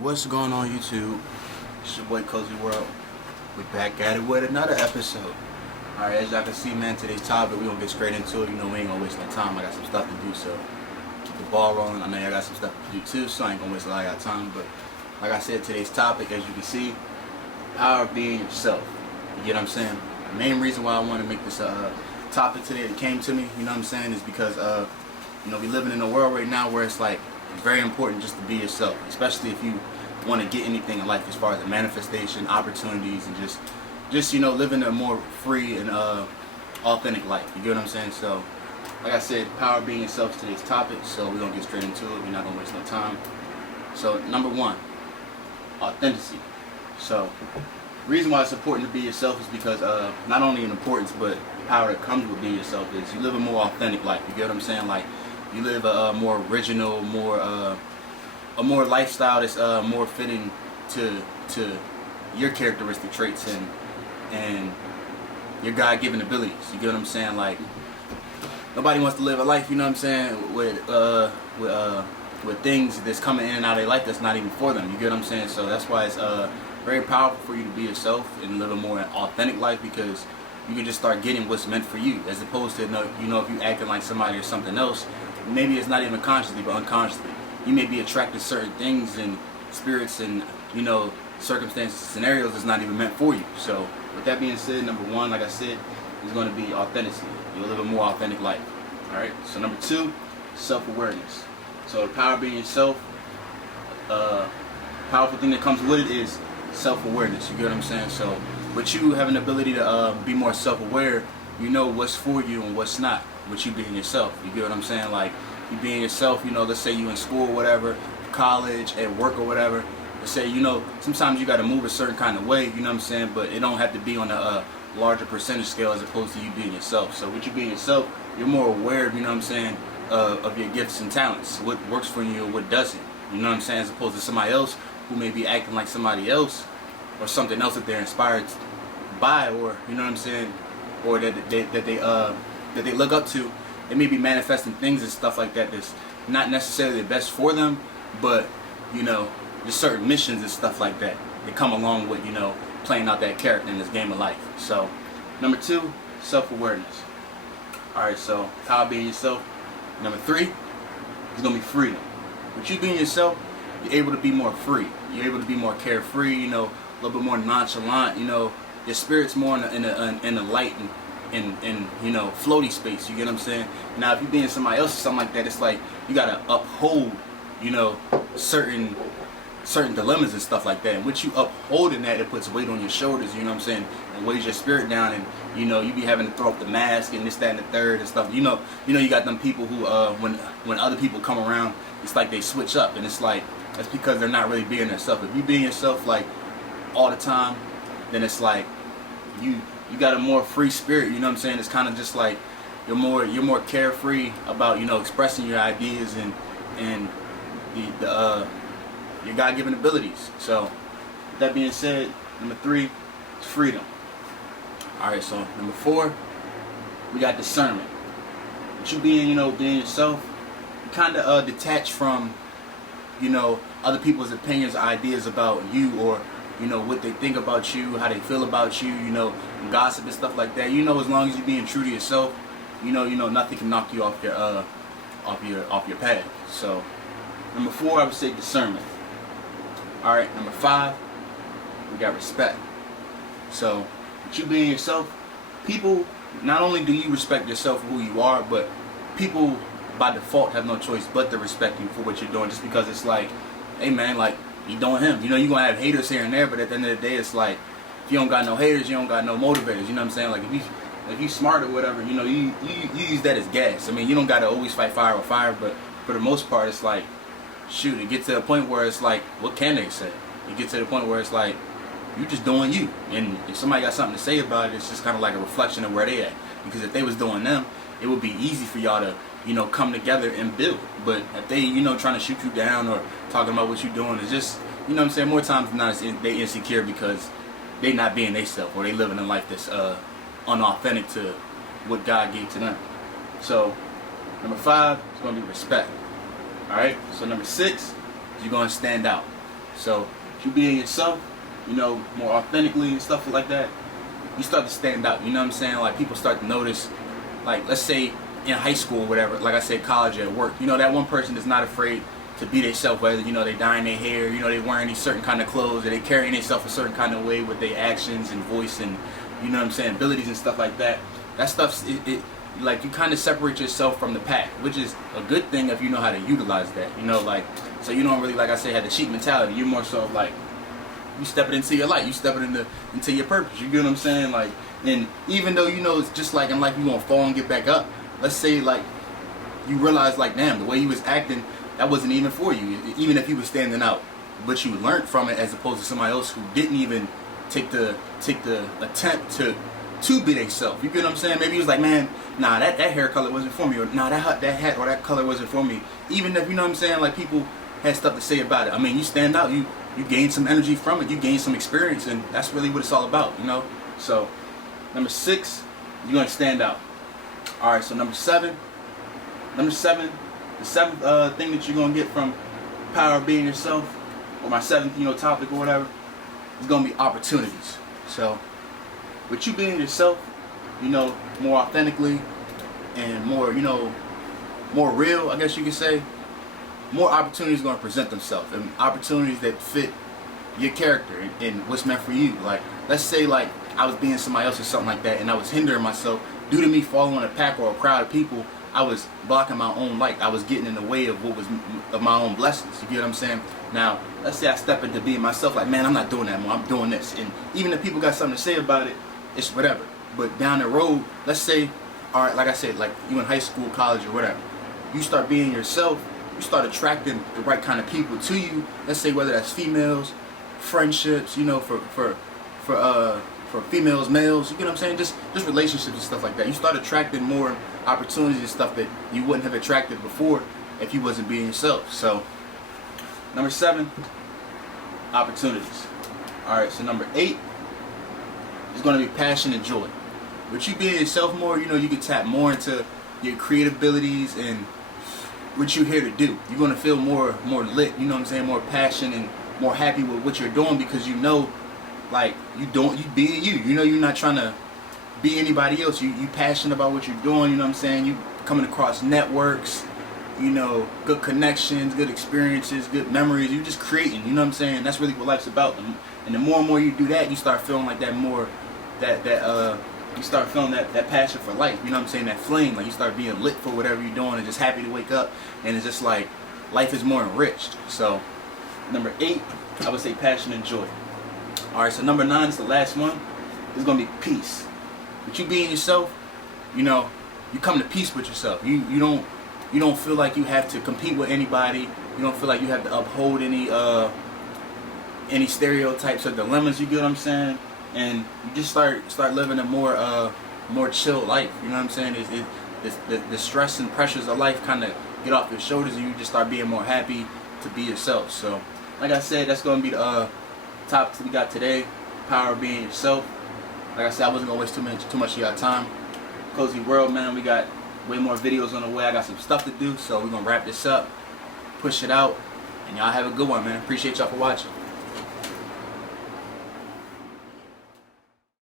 What's going on YouTube? It's your boy Cozy World. We're back at it with another episode. Alright, as y'all can see, man, today's topic, we're gonna get straight into it. You know, we ain't gonna waste no time. I got some stuff to do, so keep the ball rolling. I know y'all got some stuff to do too, so I ain't gonna waste a lot of y'all time. But like I said, today's topic, as you can see, power of being yourself. You get what I'm saying? The main reason why I want to make this topic today that came to me, you know what I'm saying, is because you know, we living in a world right now where it's like it's very important just to be yourself, especially if you want to get anything in life as far as the manifestation, opportunities, and just you know, living a more free and authentic life. You get what I'm saying? So, like I said, power of being yourself is today's topic. So we're gonna get straight into it. We're not gonna waste no time. So number one, authenticity. So the reason why it's important to be yourself is because not only in importance, but the power that comes with being yourself is you live a more authentic life. You get what I'm saying? Like you live a more original, a more lifestyle that's more fitting to your characteristic traits and your God-given abilities. You get what I'm saying? Like nobody wants to live a life, you know what I'm saying, with things that's coming in and out of their life that's not even for them. You get what I'm saying? So that's why it's very powerful for you to be yourself and live a more authentic life, because you can just start getting what's meant for you, as opposed to, you know, if you acting like somebody or something else, maybe it's not even consciously but unconsciously, you may be attracted to certain things and spirits and, you know, circumstances, scenarios that's not even meant for you. So with that being said, number one, like I said, is going to be authenticity. You'll live a more authentic life. Alright, so number two, self-awareness. So the power of being yourself, powerful thing that comes with it is self-awareness. You get what I'm saying? So with you having the ability to be more self-aware, you know what's for you and what's not, with you being yourself. You get what I'm saying? Like you being yourself, you know, let's say you in school or whatever, college, at work or whatever, let's say, you know, sometimes you got to move a certain kind of way, you know what I'm saying, but it don't have to be on a larger percentage scale as opposed to you being yourself. So with you being yourself, you're more aware of, you know what I'm saying, of your gifts and talents, what works for you and what doesn't, you know what I'm saying, as opposed to somebody else who may be acting like somebody else or something else that they're inspired by, or, you know what I'm saying, or that they look up to. They may be manifesting things and stuff like that that's not necessarily the best for them, but, you know, there's certain missions and stuff like that that come along with, you know, playing out that character in this game of life. So number two, self-awareness. Alright, so power being yourself. Number three is going to be freedom. With you being yourself, you're able to be more free. You're able to be more carefree, you know, a little bit more nonchalant, you know, your spirit's more in the light and you know, floaty space. You get what I'm saying? Now if you're being somebody else or something like that, it's like you got to uphold, you know, certain dilemmas and stuff like that. And with you upholding that, it puts weight on your shoulders, you know what I'm saying, and weighs your spirit down, and you know, you be having to throw up the mask and this, that, and the third and stuff. You know you got them people who when other people come around, it's like they switch up, and it's like that's because they're not really being themselves. If you being yourself like all the time, then it's like you got a more free spirit, you know what I'm saying? It's kind of just like you're more carefree about, you know, expressing your ideas and your God-given abilities. So with that being said, number three is freedom. Alright, so number four, we got discernment. With you being, you know, being yourself, you kind of detach from, you know, other people's opinions, ideas about you, or, you know, what they think about you, how they feel about you, you know, gossip and stuff like that. You know, as long as you're being true to yourself, you know, nothing can knock you off your path. So number four, I would say discernment. Alright, number five, we got respect. So with you being yourself, people, not only do you respect yourself for who you are, but people by default have no choice but to respect you for what you're doing, just because it's like, hey man, like, you doing him. You know, you're going to have haters here and there, but at the end of the day, it's like, if you don't got no haters, you don't got no motivators, you know what I'm saying? Like, if you smart or whatever, you know, you use that as gas. I mean, you don't got to always fight fire with fire, but for the most part, it's like, shoot, it gets to a point where it's like, what can they say? You get to the point where it's like, you just doing you. And if somebody got something to say about it, it's just kind of like a reflection of where they at. Because if they was doing them, it would be easy for y'all to, you know, come together and build. But if they, you know, trying to shoot you down or talking about what you're doing, it's just, you know what I'm saying, more times than not, they insecure because they not being themselves, or they living a life that's unauthentic to what God gave to them. So number five is going to be respect. Alright, so number six, you're going to stand out. So if you being yourself, you know, more authentically and stuff like that, you start to stand out. You know what I'm saying? Like people start to notice. Like let's say in high school or whatever, like I said, college, at work, you know, that one person is not afraid to be themselves, whether, you know, they dyeing their hair, you know, they wearing these certain kind of clothes, or they carrying themselves a certain kind of way with their actions and voice and, you know what I'm saying, abilities and stuff like that. That stuff's, like, you kind of separate yourself from the pack, which is a good thing if you know how to utilize that, you know, like, so you don't really, like I said, have the cheat mentality. You're more so like, you stepping into your light, you stepping into your purpose, you get what I'm saying? Like, and even though, you know, it's just like in life, you gonna fall and get back up, let's say, like, you realize, like, damn, the way you was acting, that wasn't even for you, even if you was standing out. But you learned from it, as opposed to somebody else who didn't even take the attempt to be themselves. You get what I'm saying? Maybe he was like, man, nah, that hair color wasn't for me, or nah, that hat or that color wasn't for me. Even if, you know what I'm saying, like, people had stuff to say about it. I mean, you stand out, you gain some energy from it, you gain some experience, and that's really what it's all about, you know? So, number 6, you're gonna stand out. All right, so number 7, the seventh thing that you're gonna get from power of being yourself, or my 7th, you know, topic or whatever, is gonna be opportunities. So, with you being yourself, you know, more authentically and more, you know, more real, I guess you could say, more opportunities are gonna present themselves, and opportunities that fit your character and what's meant for you. Like, let's say, like, I was being somebody else or something like that, and I was hindering myself due to me following a pack or a crowd of people. I was blocking my own light. I was getting in the way of what was of my own blessings. You get what I'm saying? Now, let's say I step into being myself, like, man, I'm not doing that anymore, I'm doing this. And even if people got something to say about it, it's whatever. But down the road, let's say, all right, like I said, like you in high school, college, or whatever, you start being yourself, you start attracting the right kind of people to you. Let's say whether that's females, friendships, you know, for females, males, you get what I'm saying? Just relationships and stuff like that. You start attracting more opportunities and stuff that you wouldn't have attracted before if you wasn't being yourself. So, number 7, opportunities. Alright, so number 8 is going to be passion and joy. With you being yourself more, you know, you can tap more into your creative abilities and what you're here to do. You're going to feel more lit, you know what I'm saying, more passion and more happy with what you're doing, because you know, like, you being you. You know, you're not trying to be anybody else. You passionate about what you're doing, you know what I'm saying? You coming across networks, you know, good connections, good experiences, good memories. You just creating, you know what I'm saying? That's really what life's about. And the more and more you do that, you start feeling like that more, you start feeling that passion for life, you know what I'm saying? That flame, like you start being lit for whatever you're doing and just happy to wake up. And it's just like, life is more enriched. So, number 8, I would say passion and joy. Alright, so number 9 is the last one. It's going to be peace. With you being yourself, you know, you come to peace with yourself. You don't feel like you have to compete with anybody. You don't feel like you have to uphold any stereotypes or dilemmas, you get what I'm saying? And you just start living a more chill life, you know what I'm saying? The stress and pressures of life kind of get off your shoulders, and you just start being more happy to be yourself. So, like I said, that's going to be the topics we got today. Power of being yourself. Like I said, I wasn't going to waste too much of your time. Cozy World, man, we got way more videos on the way. I got some stuff to do, so we're going to wrap this up, push it out, and y'all have a good one, man. Appreciate y'all for watching.